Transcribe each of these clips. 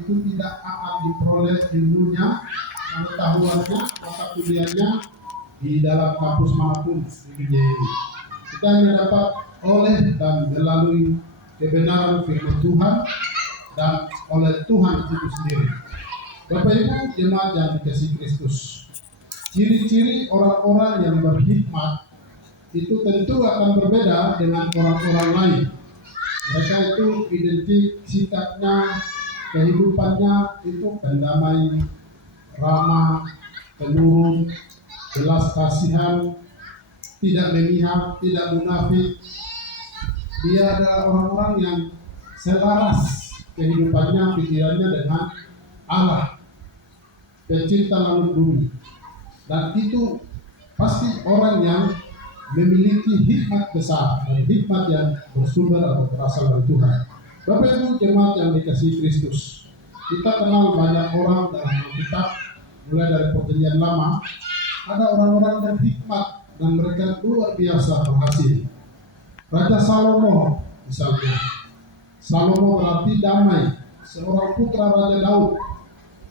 itu tidak akan diperoleh ilmunya, pengetahuannya, pengetahuannya di dalam kampus manapun di dunia ini. Kita hanya dapat oleh dan melalui kebenaran firman Tuhan dan oleh Tuhan itu sendiri. Bapak Ibu jemaat yang dikasihi Kristus, ciri-ciri orang-orang yang berhikmat itu tentu akan berbeda dengan orang-orang lain. Mereka itu identik sikapnya, kehidupannya itu pendamai, ramah, penurut, belas kasihan, tidak memihak, tidak munafik. Dia adalah orang-orang yang selaras kehidupannya, pikirannya dengan Allah, pencipta langit bumi. Dan itu pasti orang yang memiliki hikmat besar dan hikmat yang bersumber atau berasal dari Tuhan. Bapak Ibu jemaat yang dikasihi Kristus, kita kenal banyak orang dalam Alkitab, mulai dari Perjanjian Lama, ada orang-orang yang hikmat dan mereka luar biasa berhasil. Raja Salomo misalnya. Salomo berarti damai, seorang putra Raja Daud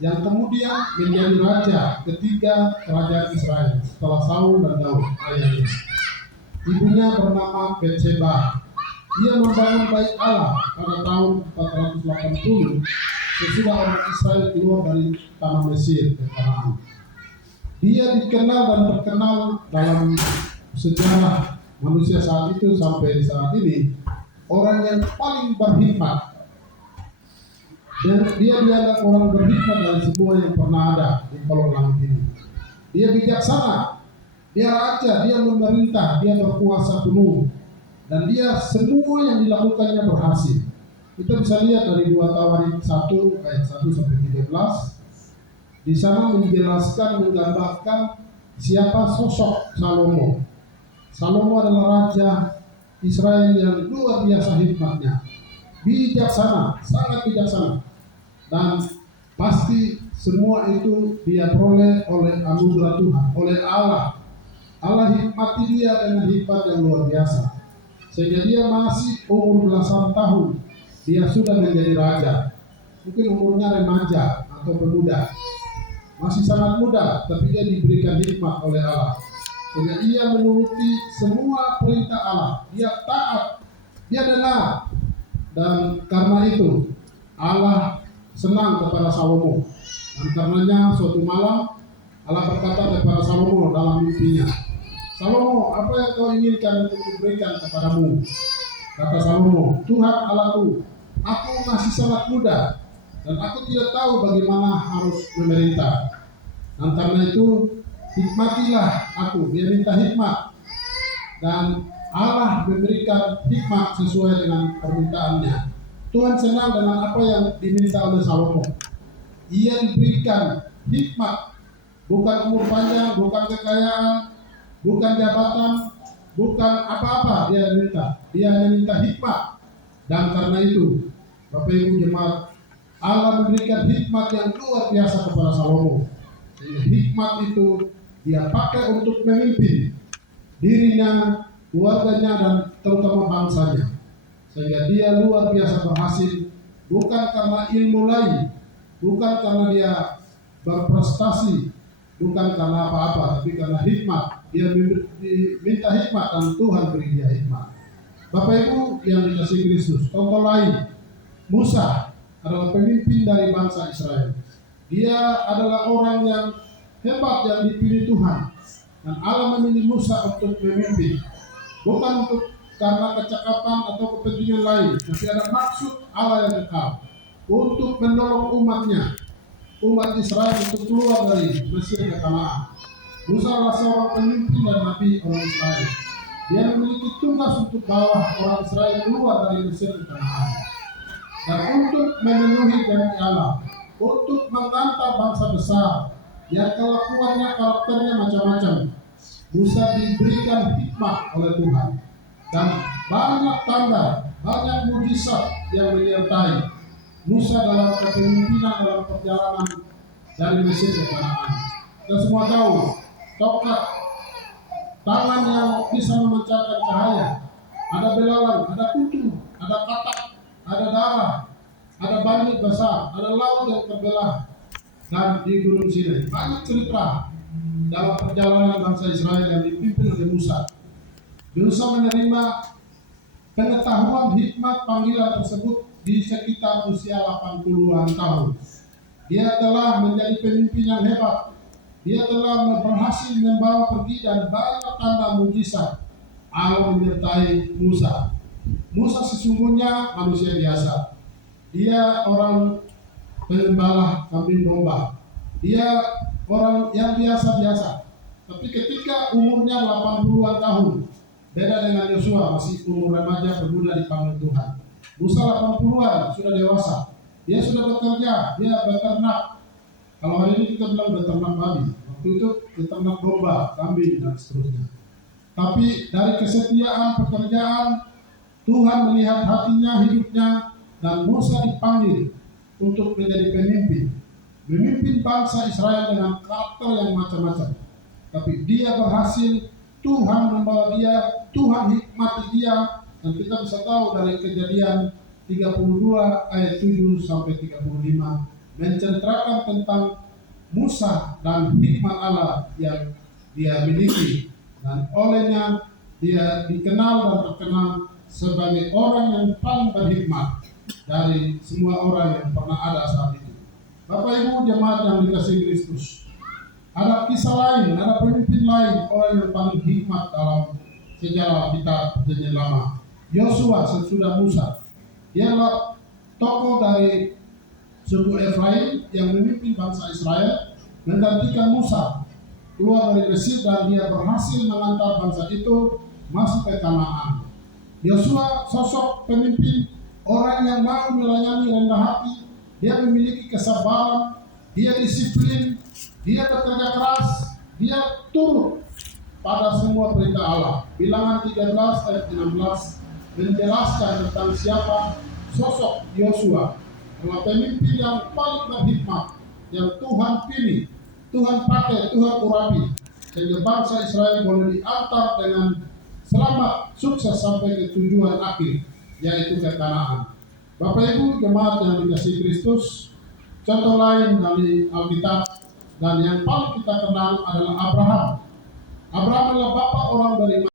yang kemudian menjadi raja ketiga kerajaan Israel setelah Saul dan Daud ayahnya. Ibunya bernama Betseba. Dia membangun bait Allah pada tahun 480 sesudah orang Israel keluar dari tanah Mesir ke Kanaan. Dia dikenal dan terkenal dalam sejarah manusia saat itu sampai saat ini orang yang paling berhikmat. Dan dia dianggap orang berhikmat dari semua yang pernah ada di kolong langit ini. Dia bijaksana, dia raja, dia memerintah, dia berkuasa penuh, dan dia semua yang dilakukannya berhasil. Kita bisa lihat dari 2 Tawarik 1 ayat 1 sampai 13. Di sana menjelaskan, menggambarkan siapa sosok Salomo. Salomo adalah raja Israel yang luar biasa hikmatnya, bijaksana, sangat bijaksana, dan pasti semua itu dia peroleh oleh anugerah Tuhan, oleh Allah. Allah hikmati dia dengan hikmat yang luar biasa, sehingga dia masih umur belasan tahun dia sudah menjadi raja. Mungkin umurnya remaja atau pemuda, masih sangat muda, tapi dia diberikan hikmat oleh Allah, sehingga ia menuruti semua perintah Allah. Dia taat, dia dengar, dan karena itu Allah senang kepada Salomo. Dan karenanya suatu malam Allah berkata kepada Salomo dalam mimpinya, Salomo, apa yang kau inginkan untuk kuberikan kepadamu? Kata Salomo, Tuhan Allahku, aku masih sangat muda dan aku tidak tahu bagaimana harus memerintah. Dan karena itu hikmatilah aku. Dia minta hikmat, dan Allah memberikan hikmat sesuai dengan permintaannya. Tuhan senang dengan apa yang diminta oleh Salomo. Ia diberikan hikmat, bukan umur panjang, bukan kekayaan, bukan jabatan, bukan apa-apa dia minta. Dia hanya minta hikmat. Dan karena itu, Bapak Ibu jemaat, Allah memberikan hikmat yang luar biasa kepada Salomo. Hikmat itu dia pakai untuk memimpin dirinya, keluarganya, dan terutama bangsanya, sehingga dia luar biasa berhasil, bukan karena ilmu lain, bukan karena dia berprestasi, bukan karena apa-apa, tapi karena hikmat. Dia minta hikmat dan Tuhan beri dia hikmat. Bapak Ibu yang dikasihi Kristus, contoh lain, Musa adalah pemimpin dari bangsa Israel. Dia adalah orang yang hebat yang dipilih Tuhan, dan Allah memilih Musa untuk memimpin, bukan untuk karena kecakapan atau kepentingan lain, tapi ada maksud Allah yang kekal untuk menolong umatnya, umat Israel untuk keluar dari Mesir ke Kanaan. Musa adalah seorang pemimpin dan nabi orang Israel. Dia memiliki tugas untuk bawa orang Israel keluar dari Mesir ke Kanaan, dan untuk memenuhi janji Allah, untuk mengantar bangsa besar yang kelakuannya, karakternya macam-macam. Musa diberikan hikmat oleh Tuhan, dan banyak tanda, banyak mujizat yang menyertai Musa dalam kepemimpinan dalam perjalanan dari Mesir ke Kanaan. Kita semua tahu tongkat, tangan yang bisa memancarkan cahaya, ada belalang, ada kutu, ada katak, ada darah, ada banjir besar, ada laut yang terbelah, dan di Gunung Sinai. Banyak cerita dalam perjalanan bangsa Israel yang dipimpin oleh Musa. Musa menerima pengetahuan hikmat panggilan tersebut di sekitar usia 80-an tahun. Dia telah menjadi pemimpin yang hebat. Dia telah berhasil membawa pergi dan banyak tanda mujizat Allah menyertai Musa. Musa sesungguhnya manusia biasa. Dia orang pengembala kambing domba. Dia orang yang biasa-biasa. Tapi ketika umurnya 80-an tahun, beda dengan Yosua, masih umur remaja pemuda dipanggil Tuhan. Musa 80-an sudah dewasa. Dia sudah bekerja, dia beternak. Kalau hari ini kita bilang beternak babi, waktu itu beternak domba, kambing dan seterusnya. Tapi dari kesetiaan pekerjaan, Tuhan melihat hatinya, hidupnya, dan Musa dipanggil untuk menjadi pemimpin. Memimpin bangsa Israel dengan karakter yang macam-macam. Tapi dia berhasil, Tuhan membawa dia, Tuhan hikmati dia, dan kita bisa tahu dari Kejadian 32 ayat 7 sampai 35 menceritakan tentang Musa dan hikmat Allah yang dia miliki, dan olehnya dia dikenal dan terkenal sebagai orang yang paling berhikmat dari semua orang yang pernah ada saat itu. Bapak Ibu jemaat yang dikasihi Kristus, ada kisah lain, ada pemimpin lain, orang yang paling hikmat dalam sejarah kita perjanjian lama. Yosua sesudah Musa. Dia adalah tokoh dari suku Efraim yang memimpin bangsa Israel, menggantikan Musa keluar dari Mesir, dan dia berhasil mengantar bangsa itu masuk ke Kanaan. Yosua sosok pemimpin, orang yang mau melayani rendah hati. Dia memiliki kesabaran, dia disiplin, dia bekerja keras, dia turut pada semua perintah Allah. Bilangan 13 ayat 16 menjelaskan tentang siapa sosok Yosua, adalah pemimpin yang paling berhikmat, yang Tuhan pilih, Tuhan pakai, Tuhan urapi, sehingga bangsa Israel boleh diantar dengan selamat, sukses sampai ke tujuan akhir, yaitu ke Kanaan. Bapak Ibu jemaat yang dikasihi Kristus, contoh lain dari Alkitab dan yang paling kita kenal adalah Abraham. Abraham adalah bapak orang dari